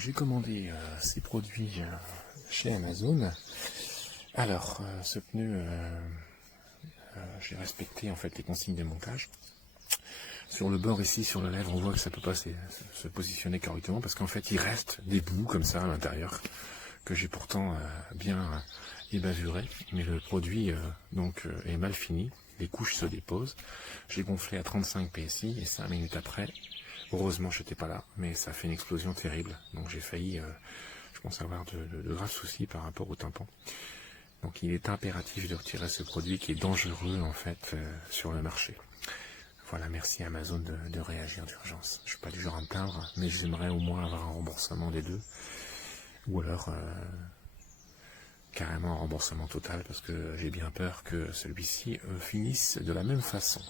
j'ai commandé ces produits chez Amazon. Alors, ce pneu, j'ai respecté en fait les consignes de montage. Sur le bord ici, sur la lèvre, on voit que ça peut pas se positionner correctement parce qu'en fait, il reste des bouts comme ça à l'intérieur que j'ai pourtant bien ébavuré. Mais le produit est mal fini. Les couches se déposent. J'ai gonflé à 35 PSI et 5 minutes après, heureusement je n'étais pas là, mais ça fait une explosion terrible. Donc j'ai failli, je pense avoir de graves soucis par rapport au tympan. Donc il est impératif de retirer ce produit qui est dangereux en fait sur le marché. Voilà, merci Amazon de réagir d'urgence. Je ne suis pas du genre à me plaindre, mais j'aimerais au moins avoir un remboursement des deux. Ou alors carrément un remboursement total parce que j'ai bien peur que celui-ci finisse de la même façon.